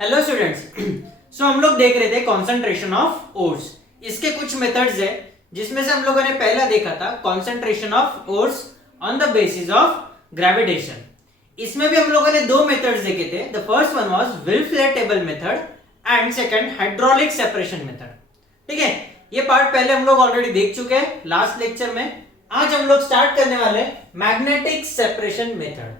Hello students. सो हम लोग देख रहे थे कॉन्सेंट्रेशन ऑफ ओर्स। इसके कुछ मेथड्स है जिसमें से हम लोगों ने पहला देखा था concentration of ores on the basis of gravitation. इसमें भी हम लोगों ने दो मेथड्स देखे थे। The first one was will flat table method and second hydraulic separation method. ठीक है, ये पार्ट पहले हम लोग ऑलरेडी देख चुके हैं लास्ट लेक्चर में। आज हम लोग स्टार्ट करने वाले मैग्नेटिक सेपरेशन मेथड।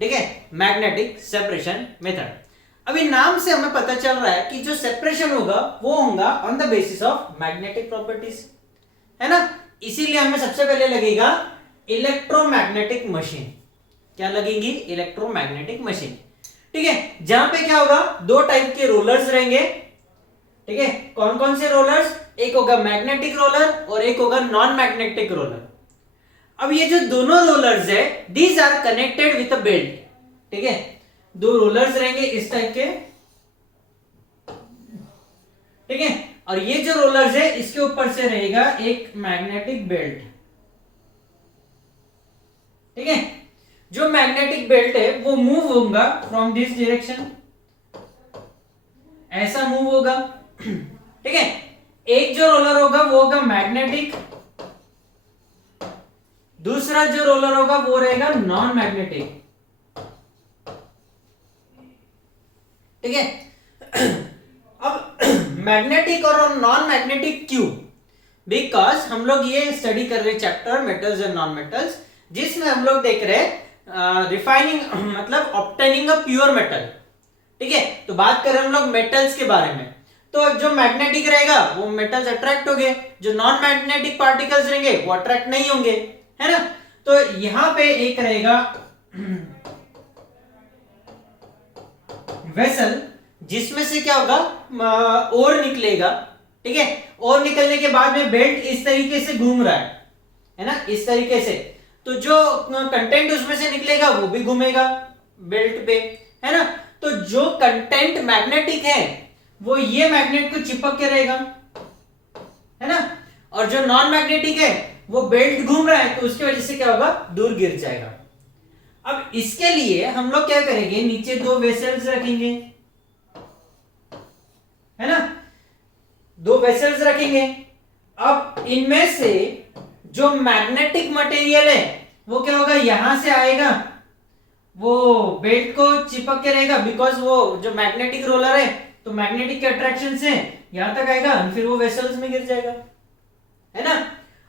ठीक है, मैग्नेटिक सेपरेशन मेथड। अभी नाम से हमें पता चल रहा है कि जो सेपरेशन होगा वो होगा on the basis of magnetic properties, है ना। इसीलिए हमें सबसे पहले लगेगा इलेक्ट्रोमैग्नेटिक मशीन। क्या लगेगी? Electromagnetic machine. ठीक है, जहां पे क्या होगा, दो टाइप के रोलर्स रहेंगे। ठीक है, कौन कौन से रोलर्स? एक होगा मैग्नेटिक रोलर और एक होगा नॉन मैग्नेटिक रोलर। अब ये जो दोनों रोलर्स है, these are connected with a belt. ठीक है, दो रोलर्स रहेंगे इस टाइप के। ठीक है, और ये जो रोलर्स है इसके ऊपर से रहेगा एक मैग्नेटिक बेल्ट। ठीक है, जो मैग्नेटिक बेल्ट है वो मूव होगा फ्रॉम दिस डायरेक्शन, ऐसा मूव होगा। ठीक है, एक जो रोलर होगा वो होगा मैग्नेटिक, दूसरा जो रोलर होगा वो रहेगा नॉन मैग्नेटिक। ठीक है, अब मैग्नेटिक और नॉन मैग्नेटिक क्यों? बिकॉज हम लोग ये स्टडी कर रहे chapter metals and non metals, जिसमें हम लोग देख रहे रिफाइनिंग मतलब ऑब्टेनिंग अ प्योर मेटल। ठीक है, तो बात करें हम लोग मेटल्स के बारे में, तो जो मैग्नेटिक रहेगा वो मेटल्स अट्रैक्ट होंगे, जो नॉन मैग्नेटिक पार्टिकल्स रहेंगे वो अट्रैक्ट नहीं होंगे, है ना। तो यहां पे एक रहेगा वेसल, जिसमें से क्या होगा, ओर निकलेगा। ठीक है, ओर निकलने के बाद में बेल्ट इस तरीके से घूम रहा है ना, इस तरीके से। तो जो कंटेंट उसमें से निकलेगा वो भी घूमेगा बेल्ट पे, है ना। तो जो कंटेंट मैग्नेटिक है वो ये मैग्नेट को चिपक के रहेगा, है ना, और जो नॉन मैग्नेटिक है वो बेल्ट घूम रहा है तो उसकी वजह से क्या होगा, दूर गिर जाएगा। अब इसके लिए हम लोग क्या करेंगे, नीचे दो वेसल्स रखेंगे, है ना, दो वेसल्स रखेंगे। अब इनमें से जो मैग्नेटिक मटेरियल है वो क्या होगा, यहां से आएगा, वो बेल्ट को चिपक के रहेगा, बिकॉज वो जो मैग्नेटिक रोलर है तो मैग्नेटिक के अट्रैक्शन से यहां तक आएगा, फिर वो वेसल्स में गिर जाएगा, है ना।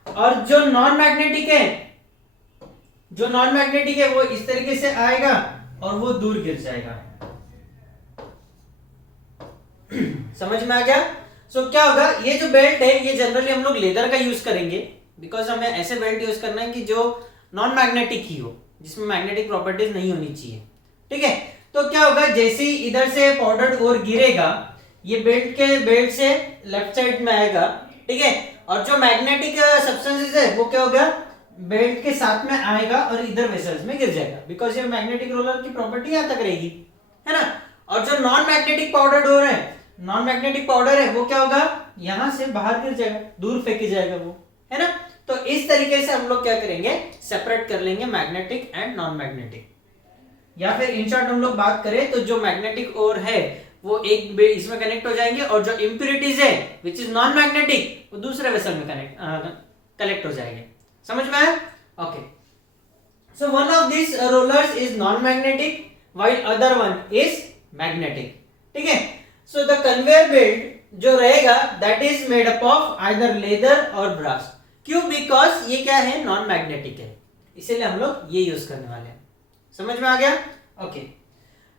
और जो नॉन मैग्नेटिक है, जो नॉन मैग्नेटिक है वो इस तरीके से आएगा और वो दूर गिर जाएगा। समझ में आ गया? सो क्या होगा, ये जो बेल्ट है ये जनरली हम लोग लेदर का यूज करेंगे, बिकॉज हमें ऐसे बेल्ट यूज करना है कि जो नॉन मैग्नेटिक ही हो, जिसमें मैग्नेटिक प्रॉपर्टीज नहीं होनी चाहिए। ठीक है, तो क्या होगा, जैसे ही इधर से पाउडर्ड ओर गिरेगा ये बेल्ट से लेफ्ट साइड में आएगा। ठीक है, और जो मैग्नेटिक सब्सटेंसेस है वो क्या होगा, बेल्ट के साथ में आएगा और इधर वेसल्स में गिर जाएगा, बिकॉज ये मैग्नेटिक रोलर की प्रॉपर्टी यहां तक रहेगी, है ना। और जो नॉन मैग्नेटिक पाउडर डोर है, नॉन मैग्नेटिक पाउडर है वो क्या होगा, यहां से बाहर गिर जाएगा, दूर फेंके जाएगा वो, है ना। तो इस तरीके से हम लोग क्या करेंगे, सेपरेट कर लेंगे मैग्नेटिक एंड नॉन मैग्नेटिक। या फिर इन शॉर्ट हम लोग बात करें तो जो मैग्नेटिक ओर है वो एक इसमें कनेक्ट हो जाएंगे, और जो इंप्यूरिटीज है विच इज नॉन मैग्नेटिक वो दूसरे वेसल में कलेक्ट हो जाएंगे। समझ में आया? Okay, so one of this rollers is non magnetic while other one is magnetic. ठीक है, सो द कन्वेयर बेल्ट जो रहेगा that is made up of either leather और ब्रास। क्यों? बिकॉज ये क्या है, नॉन मैग्नेटिक है, इसीलिए हम लोग ये यूज करने वाले हैं। समझ में आ गया? Okay,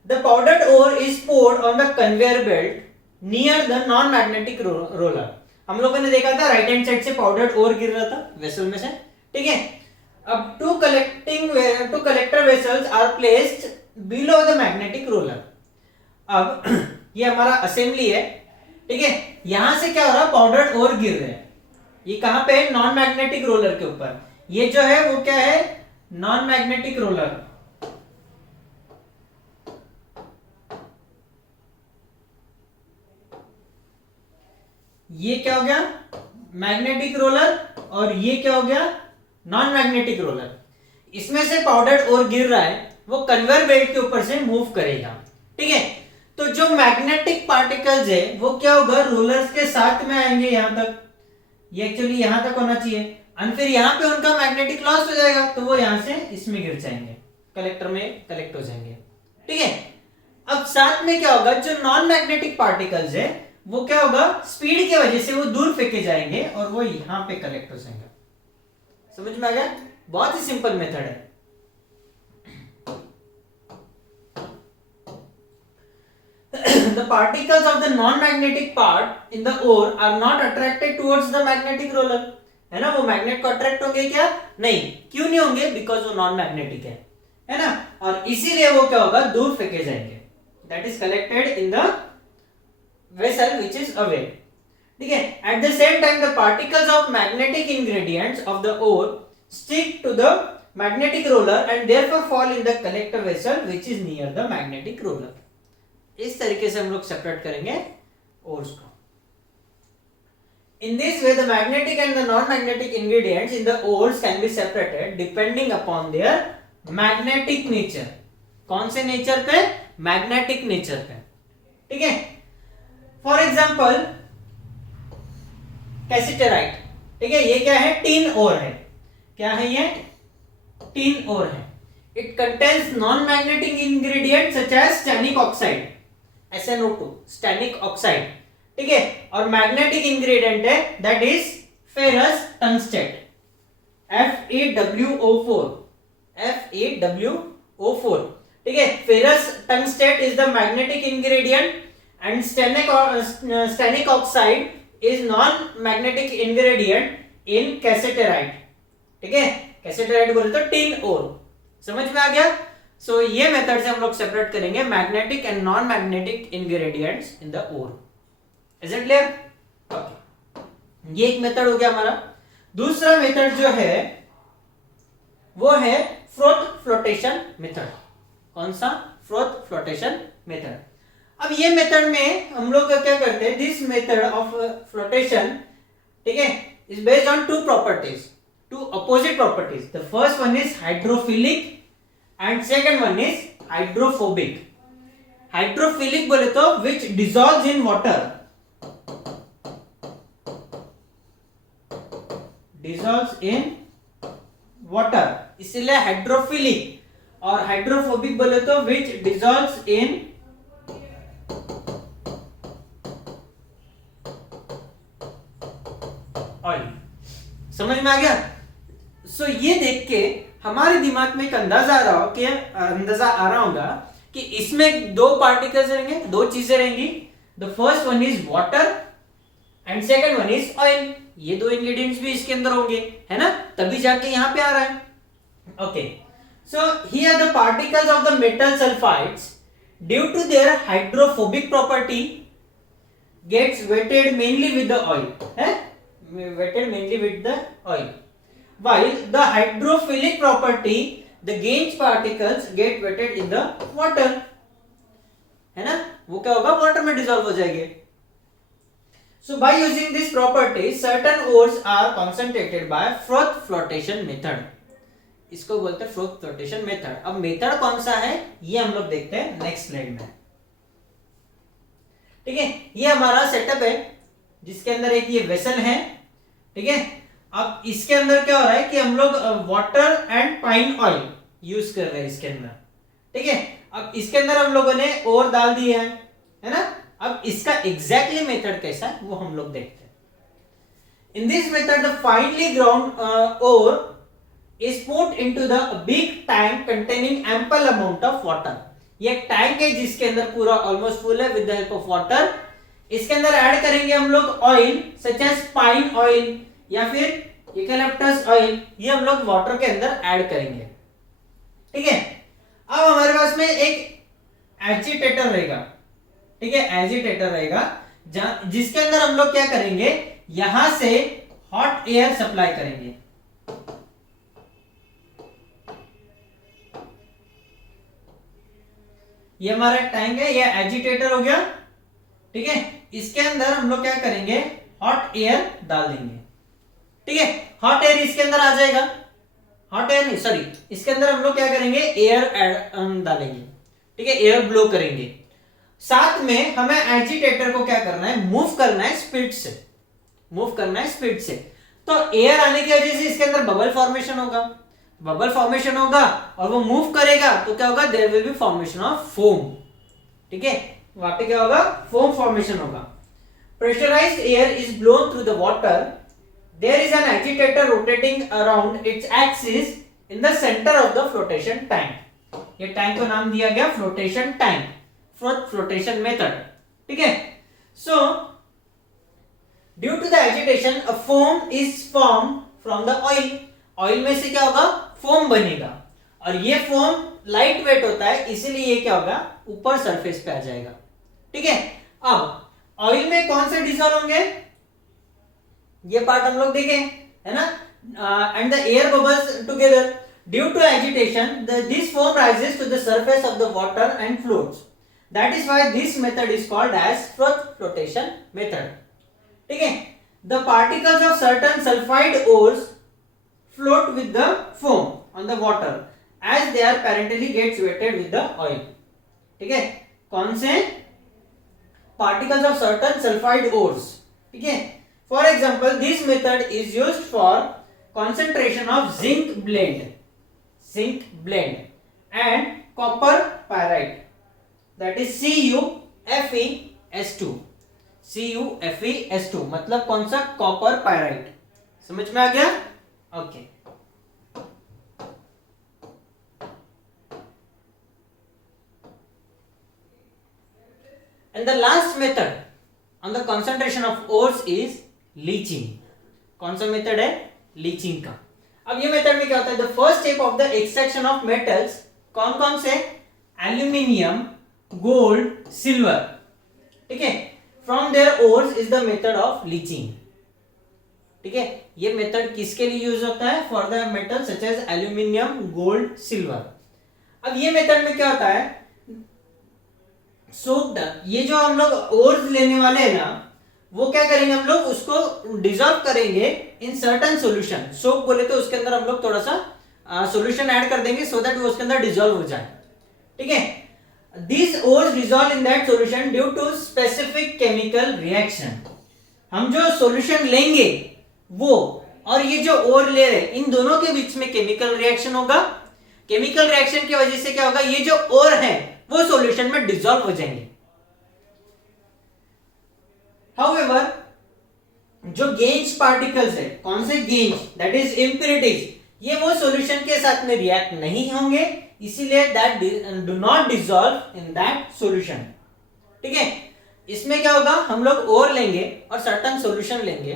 the powdered ore is poured on the conveyor belt near the non magnetic roller. हम लोगों ने देखा था राइट हैंड साइड से पाउडर्ड ओर गिर रहा था वेसल में से। ठीक है, अब two collector vessels are placed below the magnetic roller. अब ये हमारा असेंबली है। ठीक है, यहां से क्या हो रहा है, पाउडर्ड ओर गिर रहे हैं, ये कहां पे है, नॉन मैग्नेटिक रोलर के ऊपर। ये जो है वो क्या है, नॉन मैग्नेटिक रोलर। ये क्या हो गया, मैग्नेटिक रोलर, और ये क्या हो गया, नॉन मैग्नेटिक रोलर। इसमें से पाउडर्ड ओर गिर रहा है, वो कन्वेयर बेल्ट के ऊपर से मूव करेगा। ठीक है, तो जो मैग्नेटिक पार्टिकल्स है वो क्या होगा, रोलर्स के साथ में आएंगे यहां तक, ये एक्चुअली यहां तक होना चाहिए, और फिर यहां पे उनका मैग्नेटिक लॉस हो जाएगा, तो वो यहां से इसमें गिर जाएंगे, कलेक्टर में कलेक्ट हो जाएंगे। ठीक है, अब साथ में क्या होगा, जो नॉन मैग्नेटिक पार्टिकल्स है वो क्या होगा, स्पीड की वजह से वो दूर फेंके जाएंगे और वो यहां पे कलेक्ट हो जाएंगे। समझ में आ गया, बहुत ही सिंपल मेथड है। The particles of the non-magnetic part in the ore are not attracted towards the magnetic roller, है ना, वो मैग्नेट को अट्रैक्ट होंगे क्या, नहीं, क्यों नहीं होंगे, बिकॉज वो नॉन मैग्नेटिक है ना, और इसीलिए वो क्या होगा, दूर फेंके जाएंगे, that is collected in the vessel which is away. ठीक है, at the same time the particles of magnetic ingredients of the ore stick to the magnetic roller and therefore fall in the collector vessel which is near the magnetic roller. इस तरीके से हम लोग separate करेंगे ores को। In this way, the magnetic and the non-magnetic ingredients in the ores can be separated depending upon their magnetic nature. कौन से nature पे, मैग्नेटिक नेचर पे। ठीक है, फॉर एग्जाम्पल कैसिटराइट, ठीक है, ये क्या है, टीन ओर है, क्या है ये, टीन ओर है। It contains non magnetic ingredient such as stannic oxide, SnO2, stannic oxide. ठीक है, और मैग्नेटिक इंग्रेडिएंट है that is ferrous tungstate, FeWO4, FeWO4। ठीक है, ferrous tungstate is the magnetic ingredient and stannic oxide is non magnetic ingredient in cassiterite. ठीक है, कैसेटेराइट बोले तो टिन ओर। समझ में आ गया। सो ये मेथड से हम लोग सेपरेट करेंगे magnetic and non magnetic ingredients in the ore. Is it clear? Okay, ये एक मेथड हो गया हमारा। दूसरा मेथड जो है वो है फ्रोथ फ्लोटेशन मेथड। कौन सा? Froth flotation method. अब ये मेथड में हम लोग क्या करते हैं, दिस मेथड ऑफ फ्लोटेशन, ठीक है, is based on two properties, two opposite properties. The first one is hydrophilic and second one is hydrophobic. Hydrophilic बोले तो which dissolves in water, dissolves in water, इसलिए हाइड्रोफिलिक। और hydrophobic बोले तो which dissolves in oil। समझ में आ गया? सो ये देख के हमारे दिमाग में एक अंदाजा आ रहा होगा कि इसमें दो पार्टिकल्स रहेंगे, दो चीजें रहेंगी। The first one is water and second one is oil. ये दो इंग्रेडिएंट्स भी इसके अंदर होंगे, है ना, तभी जाके यहां पे आ रहा है। Okay, so here the particles of the metal sulphides due to their hydrophobic property gets wetted mainly with the oil, है, wetted mainly with the oil, while the hydrophilic property the Gauge particles get wetted in the water, है ना, वो क्या होगा, water में dissolve हो जाएंगे। So by using this property certain ores are concentrated by froth flotation method। इसको बोलते हैं फ्रोथ फ्लोटेशन मेथड। अब मेथड कौन सा है ये हम लोग देखते हैं नेक्स्ट स्लाइड में। ठीक है, ये हमारा सेटअप है जिसके अंदर एक ये वेसल है। ठीक है, अब इसके अंदर क्या हो रहा है कि हम लोग water and pine oil use कर रहे हैं इसके अंदर। ठीक है, अब इसके अंदर हम लोगों ने ओर डाल दिए हैं, है ना। अब इसका एग्जैक्टली मेथड कैसा है वो हम लोग देखते हैं। In this method the finely ground ore is put into the big tank containing ample amount of water. ये एक टैंक है जिसके अंदर पूरा ऑलमोस्ट फुल है with the help of water. इसके अंदर ऐड करेंगे हम लोग oil such as pine oil या फिर यूकैलिप्टस ऑयल, ये हम लोग वाटर के अंदर ऐड करेंगे। ठीक है, अब हमारे पास में एक एजिटेटर रहेगा। ठीक है, एजिटेटर रहेगा जिसके अंदर हम लोग क्या करेंगे, यहां से हॉट एयर सप्लाई करेंगे। ये हमारा टैंक है, ये एजिटेटर हो गया। ठीक है, इसके अंदर हम लोग क्या करेंगे, हॉट एयर डाल देंगे। ठीक है, हॉट एयर इसके अंदर आ जाएगा, हॉट एयर नहीं सॉरी, इसके अंदर हम लोग क्या करेंगे, एयर डालेंगे। ठीक है, एयर ब्लो करेंगे। साथ में हमें एजिटेटर को क्या करना है, मूव करना है स्पीड से, मूव करना है स्पीड से। तो एयर आने की वजह से इसके अंदर बबल फॉर्मेशन होगा, बबल फॉर्मेशन होगा और वो मूव करेगा तो क्या होगा, there will be formation of foam. ठीक है, वहां पे क्या होगा, फोम फॉर्मेशन होगा। Pressurised air is blown through the water, there is an agitator rotating around its axis in the centre of the flotation tank. ये टैंक का नाम दिया गया फ्लोटेशन टैंक, फ्लोटेशन मेथड। ठीक है, so due to the agitation a foam is form from the oil, oil में से क्या होगा, फोम बनेगा और ये फोम लाइट वेट होता है, इसीलिए ये क्या होगा, ऊपर सरफेस पे आ जाएगा। ठीक है, अब ऑयल में कौन से डिसॉल्व होंगे, ये पार्ट हम लोग देखें, है ना, and the air bubbles together due to agitation this foam rises to the surface of the water and floats, that is why this method is called as flotation method. ठीक है, the particles of certain sulphide ores float with the foam on the water as they are parentally gets weighted with the oil। ठीक है, कौन से, particles of certain sulfide ores। ठीक है, for example this method is used for concentration of zinc blend and copper pyrite, that is CuFeS2, CuFeS2 मतलब कौन सा, copper pyrite. समझ में आ गया, okay. And the last method on the concentration of ores is leaching। कौन सा method है, लीचिंग का। अब ये मेथड में क्या होता है, the first step of the extraction of metals, कौन कौन से, एल्यूमिनियम, गोल्ड, सिल्वर। ठीक है, from their ores is the method of leaching. ठीक है, ये मेथड किसके लिए यूज होता है, for the metal such as aluminium, gold, silver. अब ये मेथड में क्या होता है, सोक्ड, ये जो हम लोग ओर्स लेने वाले हैं ना, वो क्या करेंगे, हम लोग उसको डिसॉल्व करेंगे इन सर्टेन सॉल्यूशन। सोक बोले तो उसके अंदर हम लोग थोड़ा सा सॉल्यूशन ऐड कर देंगे सो दैट वो उसके अंदर डिसॉल्व हो जाए। ठीक है, these ores dissolve in that solution due to specific chemical reaction। हम जो सॉल्यूशन लेंगे वो और ये जो ओर ले रहे, इन दोनों के बीच में केमिकल रिएक्शन होगा। केमिकल रिएक्शन की वजह से क्या होगा, ये जो ओर है वो सॉल्यूशन में डिसॉल्व हो जाएंगे। However, जो गेंज पार्टिकल्स है, कौन से गेंज, दैट इज इम्प्योरिटीज, ये वो सॉल्यूशन के साथ में रिएक्ट नहीं होंगे, इसीलिए that do not dissolve in that solution. ठीक है, इसमें क्या होगा, हम लोग ओर लेंगे और सर्टेन सॉल्यूशन लेंगे।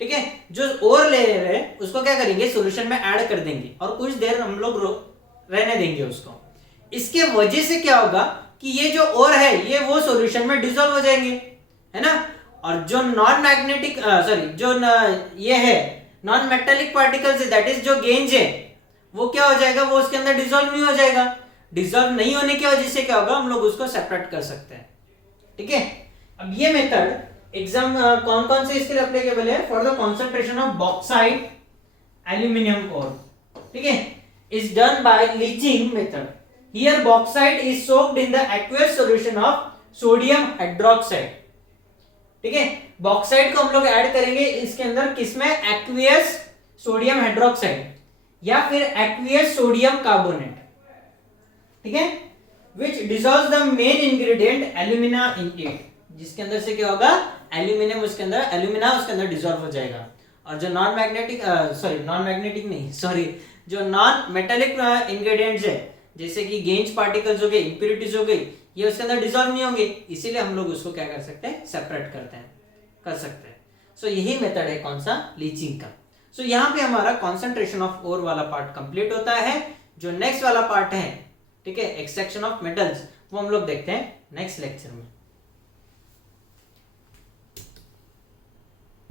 ठीक है, जो ओर ले रहे हैं उसको क्या करेंगे, सॉल्यूशन में ऐड कर देंगे और कुछ देर हम लोग रहने देंगे उसको। इसके वजह से क्या होगा कि ये जो ओर है ये वो सॉल्यूशन में डिसॉल्व हो जाएंगे, है ना, और जो नॉन मैग्नेटिक जो ये है नॉन मेटेलिक पार्टिकल्स है, दैट इज जो गेंज है, वो क्या हो जाएगा, वो उसके अंदर डिसॉल्व नहीं हो जाएगा। डिसॉल्व नहीं होने की वजह से क्या होगा, हम लोग उसको सेपरेट कर सकते हैं। ठीक है, अब ये मेथड एग्जाम कौन कौन से इसके लिए एप्लीकेबल है, for the concentration of bauxite, aluminium ore. ठीक है, is done by leaching method. Here bauxite is soaked in the aqueous solution of sodium hydroxide. ठीक है, बॉक्साइट को हम लोग ऐड करेंगे इसके अंदर, किसमें, एक्वियस सोडियम हाइड्रोक्साइड या फिर एक्वियस सोडियम कार्बोनेट। ठीक है, which dissolves the main ingredient alumina in it, जिसके अंदर से क्या होगा, एल्यूमिनियम उसके अंदर, एल्यूमिना उसके अंदर डिसॉल्व हो जाएगा। और जो नॉन मेटेलिक इंग्रेडिएंट्स है, जैसे कि गेंज पार्टिकल्स हो गए, इंप्योरिटीज हो गई, ये उसके अंदर डिसॉल्व नहीं होंगे, इसीलिए हम लोग उसको क्या कर सकते हैं, सेपरेट कर सकते हैं। सो यही मेथड है कौन सा, लीचिंग का। सो यहाँ पे हमारा कॉन्सेंट्रेशन ऑफ ओर वाला पार्ट कंप्लीट होता है। जो नेक्स्ट वाला पार्ट है, ठीक है, एक्सट्रैक्शन ऑफ मेटल्स, वो हम लोग देखते हैं नेक्स्ट लेक्चर में।